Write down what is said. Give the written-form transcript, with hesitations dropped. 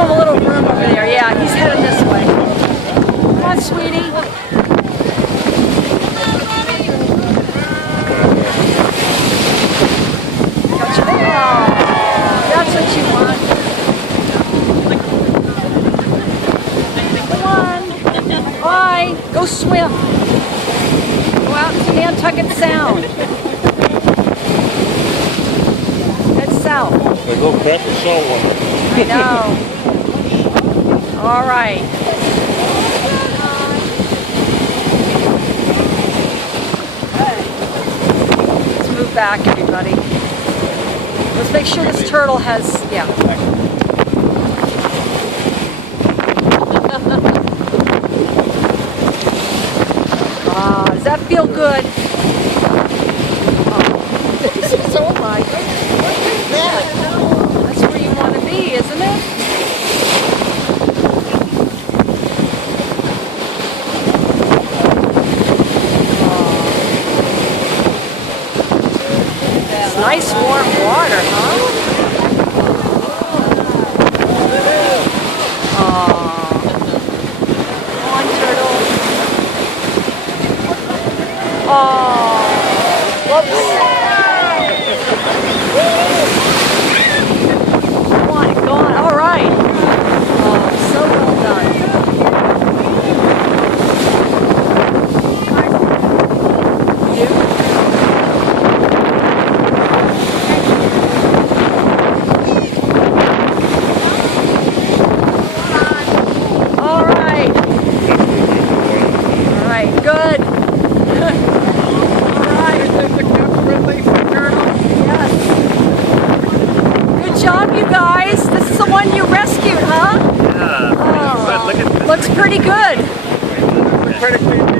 him a little room over there. Yeah, he's heading this way. Come on, sweetie. Gotcha. Oh, that's what you want. Come on. Bye. Go swim. Go out to Nantucket Sound. Head south. They go crap and salt water. I know. All right. Let's move back, everybody. Let's make sure this turtle has, yeah. Does that feel good? Oh, this is so much. That's where you want to be, isn't it? It's nice warm water, huh? Come on, turtle. Oh, whoops. Come on, go on. All right. Oh, so well done. You? All right. All right, good. Good job, you guys. This is the one you rescued, huh? Yeah. Oh, Look at this. looks pretty good. Critically